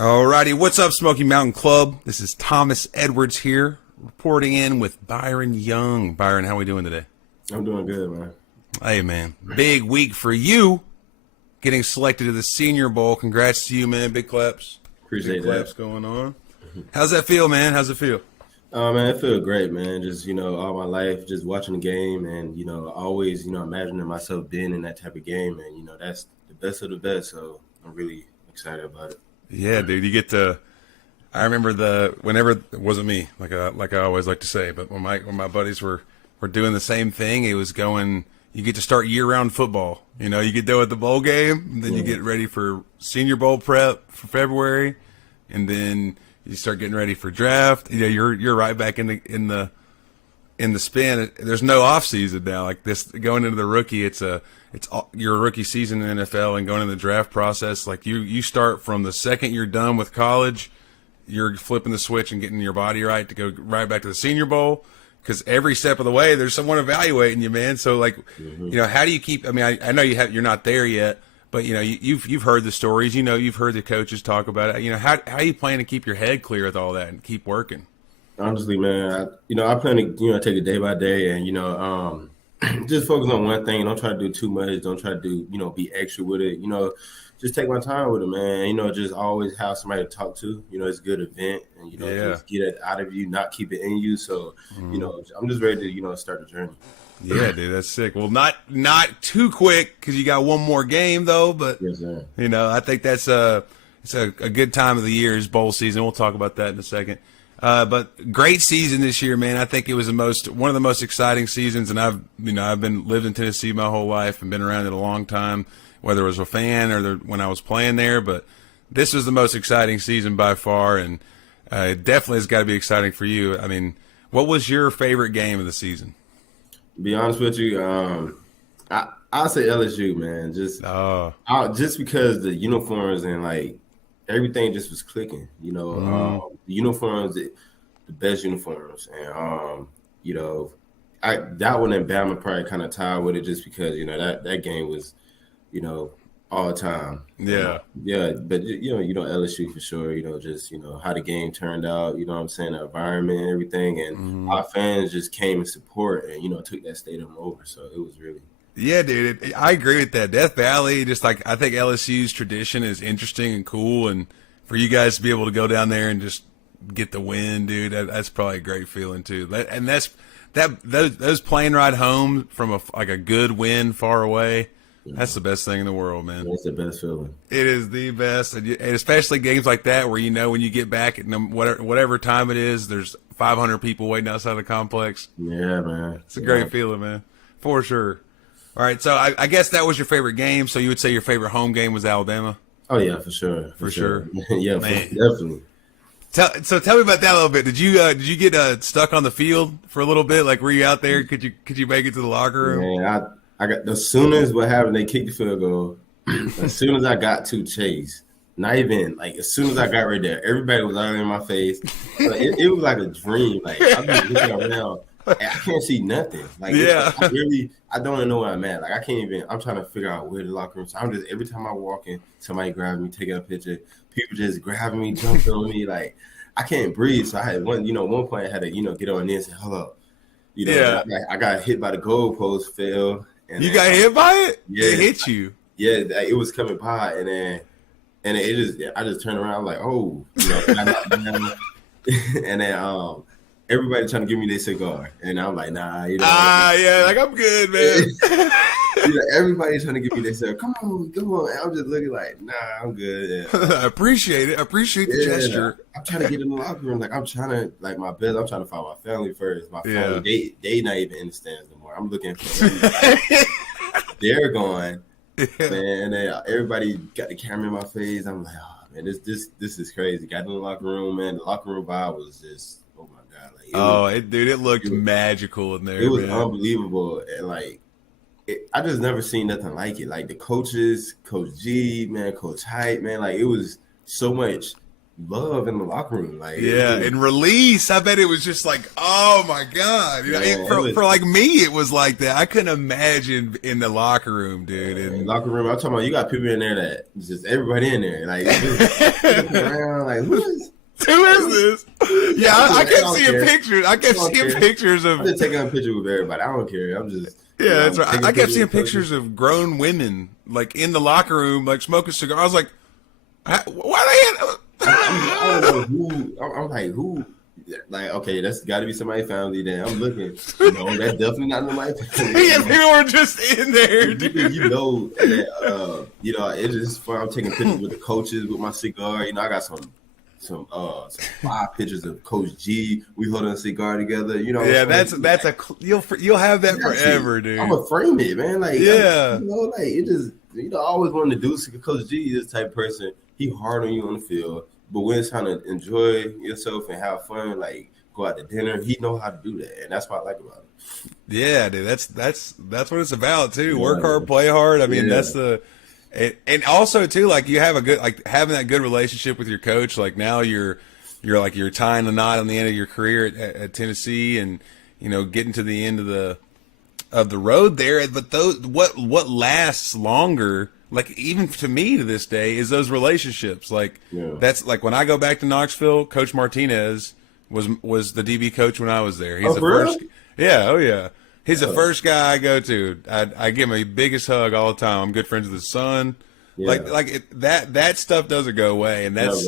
Alrighty, what's up, Smoky Mountain Club? This is Thomas Edwards here, reporting in with Byron Young. Byron, how we doing today? I'm doing good, man. Hey, man, big week for you, getting selected to the Senior Bowl. Congrats to you, man. Big claps. Appreciate Big claps that. going on. How's that feel, man? How's it feel? Oh man, I feel great, man. Just all my life, just watching the game, and always imagining myself being in that type of game, and that's the best of the best. So I'm really excited about it. Yeah, dude, you get to. I remember whenever it wasn't me, like I always like to say, but when my buddies were doing the same thing, it was going. You get to start year-round football. You get done with the bowl game, and then you get ready for Senior Bowl prep for February, and then you start getting ready for draft. You're right back in the spin. There's no off season now. Like this going into the rookie, it's your rookie season in the NFL and going into the draft process. Like you start from the second you're done with college, you're flipping the switch and getting your body right to go right back to the Senior Bowl. Because every step of the way, there's someone evaluating you, man. So how do you keep? I mean, I know you're not there yet, but you've heard the stories. You've heard the coaches talk about it. How do you plan to keep your head clear with all that and keep working? Honestly, man, I plan to take it day by day, and just focus on one thing. Don't try to do too much. Don't try to do be extra with it. Just take my time with it, man. Just always have somebody to talk to. It's a good event, and just get it out of you, not keep it in you. So I'm just ready to start the journey. Yeah, dude, that's sick. Well, not too quick because you got one more game though. But Yes, sir. I think it's a good time of the year is bowl season. We'll talk about that in a second. But great season this year, man. I think it was one of the most exciting seasons, and I've been lived in Tennessee my whole life and been around it a long time, whether it was a fan or when I was playing there. But this was the most exciting season by far, and it definitely has got to be exciting for you. I mean, what was your favorite game of the season? To be honest with you, I'll say LSU, man. Just because the uniforms and everything just was clicking. The uniforms, the best uniforms, and that one and Bama probably kind of tied with it just because that game was all time. Yeah, but LSU for sure. Just how the game turned out. What I'm saying, the environment, everything, and our fans just came in support and took that stadium over. So it was really. Yeah, dude, I agree with that. Death Valley, I think LSU's tradition is interesting and cool, and for you guys to be able to go down there and just get the win, dude, that's probably a great feeling too. Those plane ride home from a good win far away. That's the best thing in the world, man. That's the best feeling. It is the best, and especially games like that where when you get back at whatever time it is, there's 500 people waiting outside the complex. Yeah, man. It's a great feeling, man, for sure. All right, so I guess that was your favorite game. So you would say your favorite home game was Alabama? Oh yeah, for sure. For sure. Yeah, definitely. Tell me about that a little bit. Did you get stuck on the field for a little bit? Like, were you out there? Could you make it to the locker room? Man, I got as soon as what happened, they kicked the field goal. As soon as I got to Chase, not even as soon as I got right there, everybody was all in my face. It was like a dream. I'm just looking around. I can't see nothing. I don't know where I'm at. I can't even. I'm trying to figure out where the locker room. So I'm just every time I walk in, somebody grabs me, taking a picture. People just grabbing me, jumping on me. I can't breathe. So I had one point I had to get on there and say hello. I got hit by the goalpost, fell. And you got hit by it? Yeah, it hit you. Yeah, it was coming by, and I just turned around like, oh, and then everybody trying to give me their cigar, and I'm like, nah, I'm good, man. Everybody trying to give me their cigar. Come on. And I'm just looking like, nah, I'm good. I appreciate it. I appreciate the gesture. I'm trying to get in the locker room. I'm trying to my best. I'm trying to find my family first. My family, they not even in the stands no more. I'm looking for them. They're gone. Man, everybody got the camera in my face. I'm like, oh man, this is crazy. Got in the locker room, man. The locker room vibe was just, oh my god, it looked magical in there. It was unbelievable, and I just never seen nothing like it. The coaches, Coach G, man, Coach Hype, man, it was so much love in the locker room. Like, yeah, and release. I bet it was just like, oh my god. You know, yeah, for like me, it was like that. I couldn't imagine in the locker room, dude. in the And locker room, I'm talking about you got people in there that just everybody in there, like just looking around, like who is this? Yeah, I kept seeing care. pictures. I kept seeing pictures of. I'm just taking a picture with everybody. I don't care. I'm just. Yeah, that's right. I kept seeing pictures of grown women like in the locker room, like smoking cigars. I was like, why they? I don't know who. I'm like, who? Like, okay, that's got to be somebody's family. Then I'm looking. No, that's definitely not nobody's family. Yeah, people were just in there, dude. You know that. You know, it's just fun. I'm taking pictures with the coaches with my cigar. You know, I got some 5 pictures of Coach G. We holding a cigar together. You know. Yeah, that's you'll have that forever, dude. I'm gonna frame it, man. Like, yeah, you know, like it just I always wanted to do. Coach G is the type of person. He hard on you on the field, but when it's time to enjoy yourself and have fun, like go out to dinner, he know how to do that, and that's what I like about it. Yeah, dude, that's what it's about too. Yeah. Work hard, play hard. I mean, that's the, and also too, like you have a good, like having that good relationship with your coach. Like now you're tying the knot on the end of your career at Tennessee, and you know getting to the end of the road there. But those what lasts longer. Like even to me to this day is those relationships. Like that's like when I go back to Knoxville, Coach Martinez was the DB coach when I was there. He's the first. Yeah, oh yeah. He's the first guy I go to. I give him a biggest hug all the time. I'm good friends with his son. Yeah. That stuff doesn't go away, and that's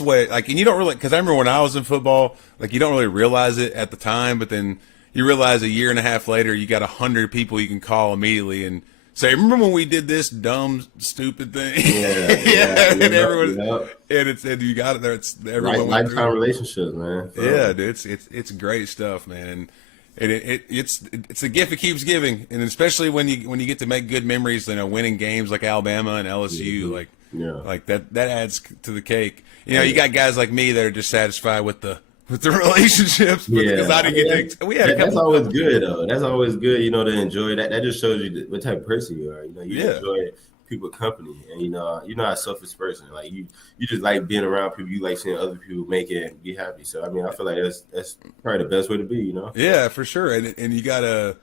what like. And you don't really, because I remember when I was in football, like you don't really realize it at the time, but then you realize a year and a half later, you got 100 people you can call immediately and say, remember when we did this dumb, stupid thing? Yeah, and everyone, and you got it there. It's everyone lifetime relationships, man. So. Yeah, dude, it's great stuff, man. And it's a gift that keeps giving, and especially when you get to make good memories, you know, winning games like Alabama and LSU, like that adds to the cake. You know, you got guys like me that are just satisfied with the relationships, because I didn't get to. We had a couple. That's always good, though. That's always good, you know, to enjoy that. That just shows you what type of person you are. You know, you enjoy people company, and you know a selfish person. Like you just like being around people. You like seeing other people make it and be happy. So I mean, I feel like that's probably the best way to be. You know. Yeah, for sure. And you gotta.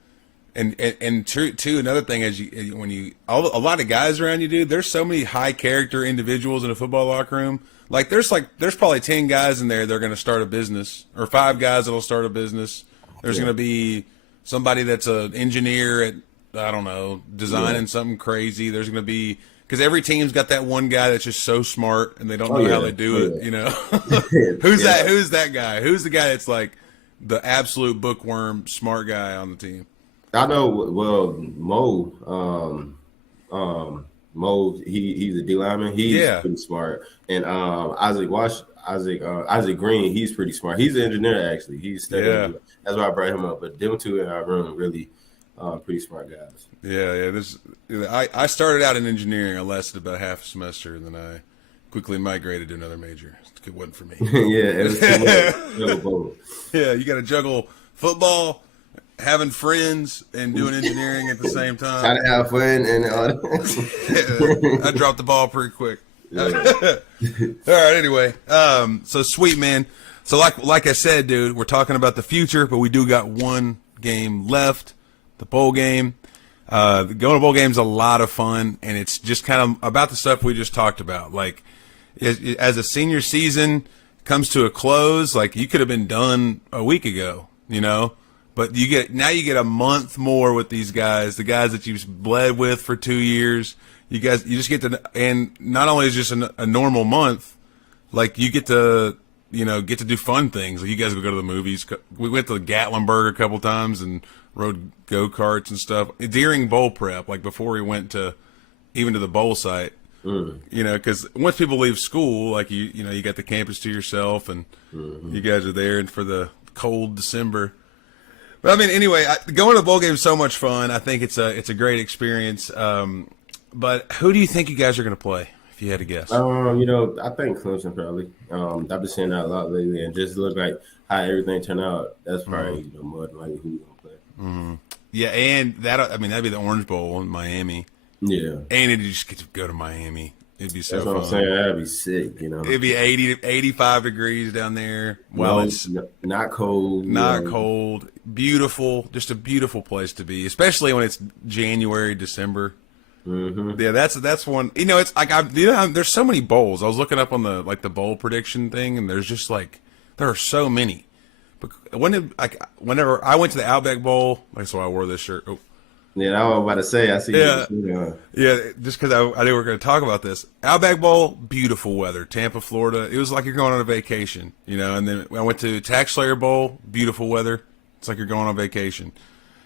And too, another thing is a lot of guys around you, dude. There's so many high character individuals in a football locker room. Like there's probably 10 guys in there that are going to start a business, or 5 guys that'll start a business. There's going to be somebody that's an engineer at, I don't know, designing something crazy. There's going to be, because every team's got that one guy that's just so smart and they don't know how they do it. You know, who's that? Who's that guy? Who's the guy that's like the absolute bookworm smart guy on the team? I know. Well, Mo, he's a D lineman. He's pretty smart. And Isaac Green, he's pretty smart. He's an engineer, actually. He's studying. That's why I brought him up. But them two in our room really pretty smart guys. I started out in engineering. I lasted about half a semester, and then I quickly migrated to another major. It wasn't for me. It was too much. Yeah, you got to juggle football, having friends, and doing engineering at the same time. Trying to have fun and all that. I dropped the ball pretty quick. All right, anyway. So sweet, man. So like I said, dude, we're talking about the future, but we do got one game left, the bowl game. Going to bowl game is a lot of fun, and it's just kind of about the stuff we just talked about. Like, as a senior season comes to a close, like you could have been done a week ago, you know? But you get a month more with these guys, the guys that you've bled with for 2 years. You just get to, and not only is it just a normal month, like you get to do fun things. Like you guys will go to the movies. We went to Gatlinburg a couple times and rode go-karts and stuff during bowl prep, like before we went to even to the bowl site. You know, because once people leave school, like you got the campus to yourself, and you guys are there and for the cold December. But I mean, anyway, going to the bowl game is so much fun. I think it's a great experience. But who do you think you guys are going to play, if you had to guess? You know, I think Clemson probably. I've been saying that a lot lately, and just look like how everything turned out. That's probably more than likely who we're going to play. Mm-hmm. Yeah, and that'd be the Orange Bowl in Miami. Yeah, and you just get to go to Miami. It'd be so That's what fun. I'm saying. That'd be sick, It'd be 85 degrees down there. Well, No, it's not cold. not cold. Beautiful. Just a beautiful place to be, especially when it's January, December. Mm-hmm. Yeah, that's one. It's like there's so many bowls. I was looking up on the bowl prediction thing, and there's just there are so many. But whenever I went to the Outback Bowl, so I wore this shirt. Oh, Yeah, I was about to say. I see. Yeah. You. yeah, just because I knew we were going to talk about this. Outback Bowl, beautiful weather. Tampa, Florida. It was like you're going on a vacation, And then I went to Tax Slayer Bowl, beautiful weather. It's like you're going on vacation.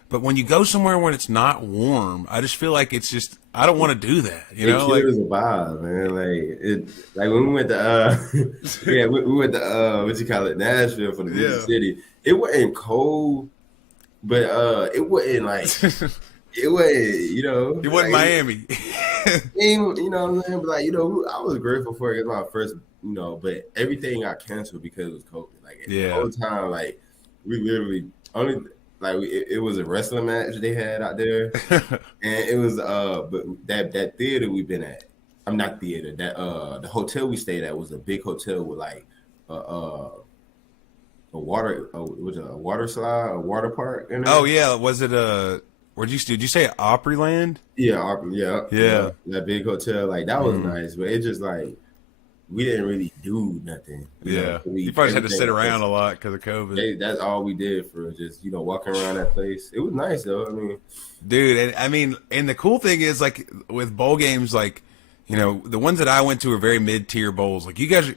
But when you go somewhere when it's not warm, I just feel like it's just I don't want to do that. It kills the vibe, man. Like when we went to we went to what you call it, Nashville for the Music City. It wasn't cold, but it wasn't like it wasn't It wasn't Miami. you know what I'm saying? But I was grateful for it. It was my first, but everything got canceled because it was COVID. The whole time, we literally only. It was a wrestling match they had out there, and it was but that theater we've been at. I'm not theater. That the hotel we stayed at was a big hotel with a water was it a water slide, a water park. Oh yeah, was it did you say Opryland? Yeah, yeah. That big hotel, that was nice, but it just we didn't really do nothing. You probably had to sit around a lot because of COVID. That's all we did for just walking around that place. It was nice though. Dude, and the cool thing is with bowl games, the ones that I went to are very mid-tier bowls. Like you guys,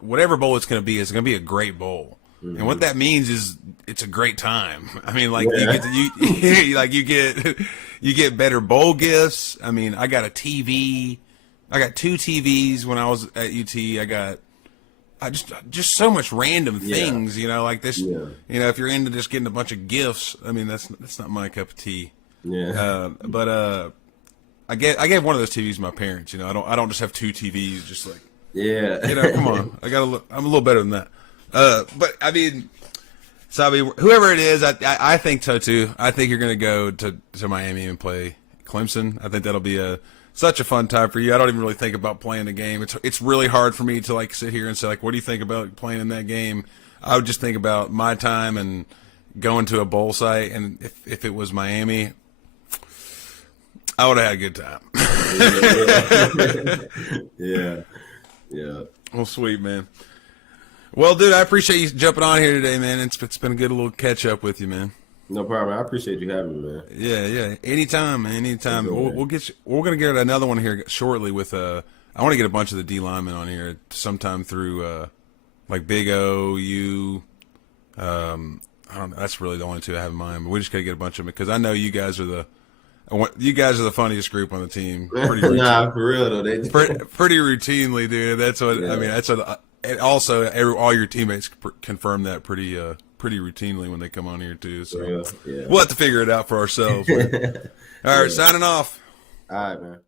whatever bowl it's going to be, it's going to be a great bowl. Mm-hmm. And what that means is it's a great time. You get better bowl gifts. I got a TV. I got 2 TVs when I was at UT. I just so much random things, like this. Yeah. If you're into just getting a bunch of gifts, that's not my cup of tea. Yeah. But I gave one of those TVs to my parents. I don't just have 2 TVs. Just come on. I'm a little better than that. But whoever it is, I think so too. I think you're gonna go to Miami and play Clemson. I think that'll be such a fun time for you. I don't even really think about playing the game. It's really hard for me to sit here and say what do you think about playing in that game? I would just think about my time and going to a bowl site. And if it was Miami, I would have had a good time. Yeah. Well, sweet, man. Well, dude, I appreciate you jumping on here today, man. It's been a good little catch up with you, man. No problem. I appreciate you having me, man. Yeah. Anytime, man. Anytime. We'll get you. We're gonna get another one here shortly with I want to get a bunch of the D linemen on here sometime through Big O, you. I don't know. That's really the only 2 I have in mind. But we just gotta get a bunch of them because I know you guys are the funniest group on the team. Nah, for real though. Pretty routinely, dude. That's what That's what. And also, all your teammates confirm that pretty routinely when they come on here too. So we'll have to figure it out for ourselves. All right, signing off. All right, man.